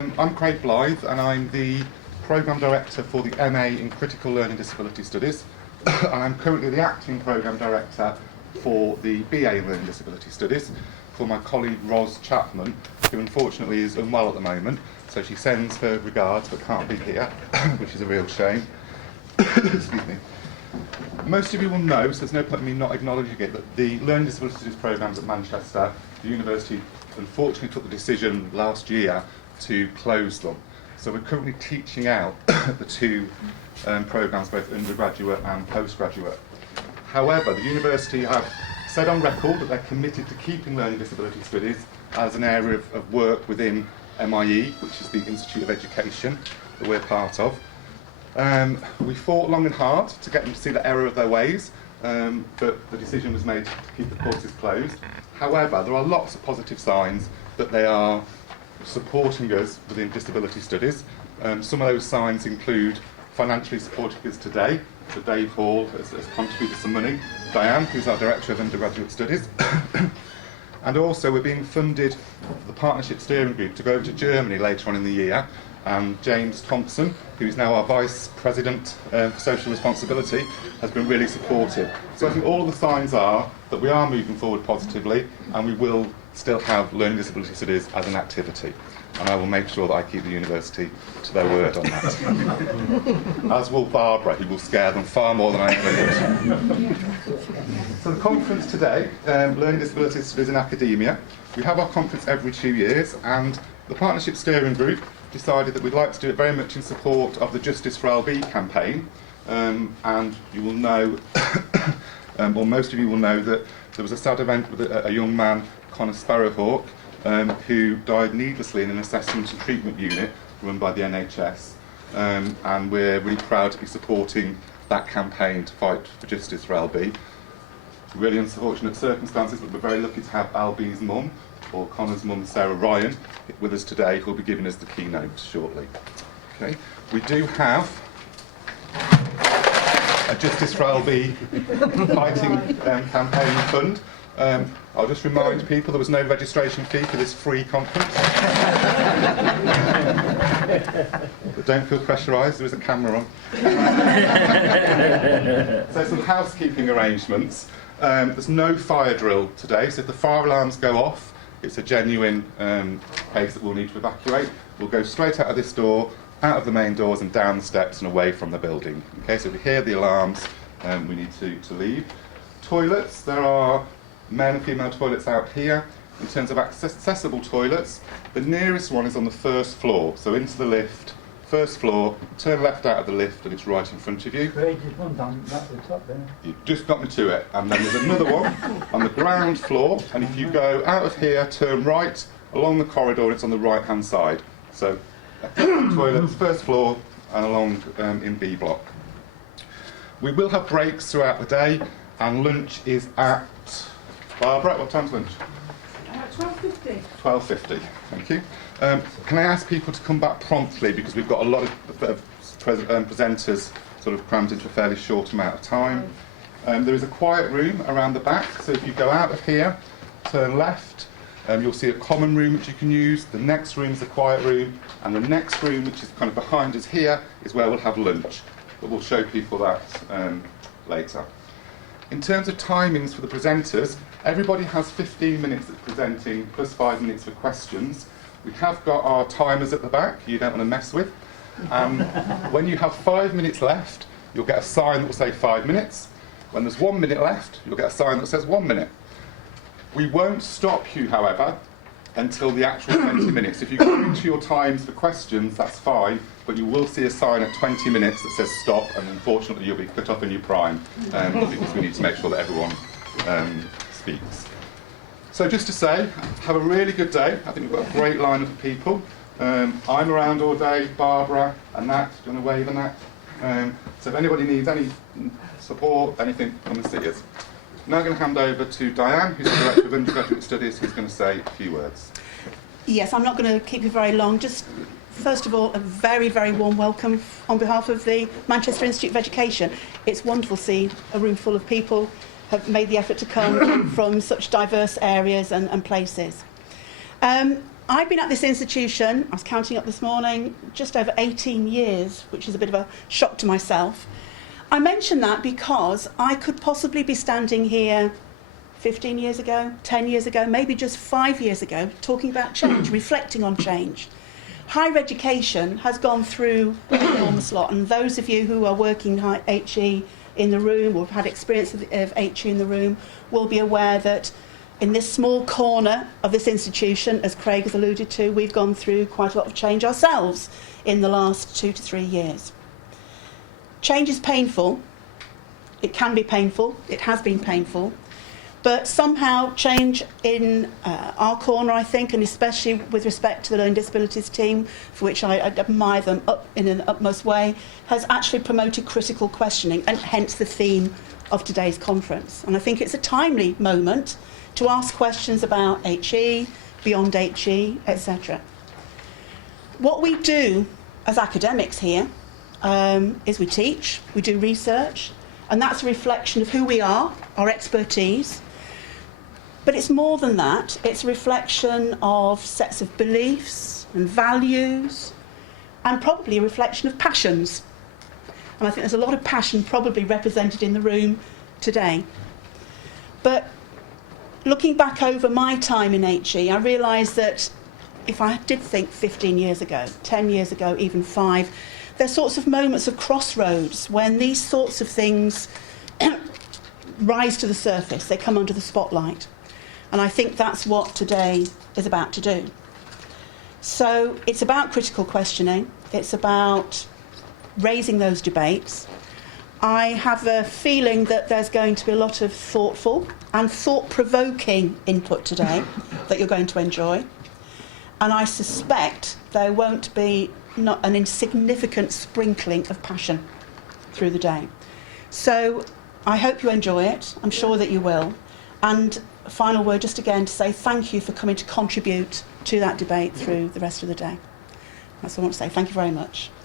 I'm Craig Blyth and I'm the Programme Director for the MA in Critical Learning Disability Studies and I'm currently the Acting Programme Director for the BA in Learning Disability Studies for my colleague Ros Chapman, who unfortunately is unwell at the moment, so she sends her regards but can't be here, which is a real shame. Excuse me. Most of you will know, so there's no point in me not acknowledging it, that the Learning Disability Studies programmes at Manchester, the university unfortunately took the decision last year to close them. So we're currently teaching out the two programmes, both undergraduate and postgraduate. However, the university have said on record that they're committed to keeping learning disability studies as an area of work within MIE, which is the Institute of Education that we're part of. We fought long and hard to get them to see the error of their ways, but the decision was made to keep the courses closed. However, there are lots of positive signs that they are supporting us within disability studies. Some of those signs include financially supporting us today. So Dave Hall has contributed some money. Diane, who's our Director of Undergraduate Studies. And also we're being funded for the Partnership Steering Group to go over to Germany later on in the year. And James Thompson, who's now our Vice President for Social Responsibility, has been really supportive. So I think all of the signs are that we are moving forward positively and we will still have learning disability studies as an activity. And I will make sure that I keep the university to their word on that. As will Barbara, who will scare them far more than I ever did. So the conference today, Learning Disability Studies in Academia, we have our conference every 2 years, and the Partnership Steering Group decided that we'd like to do it very much in support of the Justice for LB campaign. And you will know, or most of you will know, that there was a sad event with a young man, Connor Sparrowhawk, who died needlessly in an assessment and treatment unit run by the NHS. And we're really proud to be supporting that campaign to fight for justice for LB. Really unfortunate circumstances, but we're very lucky to have LB's mum, or Connor's mum, Sarah Ryan, with us today, who'll be giving us the keynote shortly. Okay. We do have a Justice for LB fighting campaign fund. I'll just remind people there was no registration fee for this free conference. But don't feel pressurised, there is a camera on. So some housekeeping arrangements. There's no fire drill today, so if the fire alarms go off, it's a genuine case that we'll need to evacuate. We'll go straight out of this door, out of the main doors and down the steps and away from the building. Okay, so if we hear the alarms, we need to leave. Toilets, there are male and female toilets out here. In terms of accessible toilets, the nearest one is on the first floor, so into the lift, first floor, turn left out of the lift and it's right in front of you. You've just got me to it. And then there's another one on the ground floor, and if you go out of here, turn right along the corridor, it's on the right hand side. So toilets, first floor and along in B block. We will have breaks throughout the day, and lunch is at, Barbara, what time's lunch? 12:50. 12:50, thank you. Can I ask people to come back promptly, because we've got a lot of presenters sort of crammed into a fairly short amount of time. There is a quiet room around the back, so if you go out of here, turn left, you'll see a common room which you can use. The next room is a quiet room, and the next room, which is kind of behind us here, is where we'll have lunch. But we'll show people that later. In terms of timings for the presenters, everybody has 15 minutes of presenting plus 5 minutes for questions. We have got our timers at the back you don't want to mess with. When you have 5 minutes left, you'll get a sign that will say 5 minutes. When there's 1 minute left, you'll get a sign that says 1 minute. We won't stop you, however, until the actual 20 minutes. If you go into your times for questions, that's fine, but you will see a sign at 20 minutes that says stop, and unfortunately you'll be cut off in your prime, because we need to make sure that everyone speaks. So just to say, have a really good day. I think we've got a great lineup of people. I'm around all day, Barbara and Nat, do you want to wave and Nat? So if anybody needs any support, anything, come and see us. Now I'm going to hand over to Diane, who's the Director of Undergraduate Studies, who's going to say a few words. Yes, I'm not going to keep you very long. Just first of all, a very, very warm welcome on behalf of the Manchester Institute of Education. It's wonderful to see a room full of people have made the effort to come from such diverse areas and places. I've been at this institution, I was counting up this morning, just over 18 years, which is a bit of a shock to myself. I mention that because I could possibly be standing here 15 years ago, 10 years ago, maybe just 5 years ago, talking about change, reflecting on change. Higher education has gone through an enormous lot, and those of you who are working HE in the room or have had experience of HE in the room will be aware that in this small corner of this institution, as Craig has alluded to, we've gone through quite a lot of change ourselves in the last 2 to 3 years. Change is painful. It can be painful. It has been painful. But somehow change in our corner, I think, and especially with respect to the learning disabilities team, for which I admire them in an utmost way, has actually promoted critical questioning, and hence the theme of today's conference. And I think it's a timely moment to ask questions about HE, beyond HE, etc. What we do as academics here is we teach, we do research, and that's a reflection of who we are, our expertise. But it's more than that. It's a reflection of sets of beliefs and values, and probably a reflection of passions. And I think there's a lot of passion probably represented in the room today. But looking back over my time in HE, I realised that if I did think 15 years ago, 10 years ago, even 5, there's sorts of moments of crossroads when these sorts of things rise to the surface, they come under the spotlight. And I think that's what today is about to do. So it's about critical questioning, it's about raising those debates. I have a feeling that there's going to be a lot of thoughtful and thought-provoking input today that you're going to enjoy. And I suspect there won't be not an insignificant sprinkling of passion through the day. So I hope you enjoy it. I'm sure that you will. And a final word just again to say thank you for coming to contribute to that debate through the rest of the day. That's all I want to say. Thank you very much.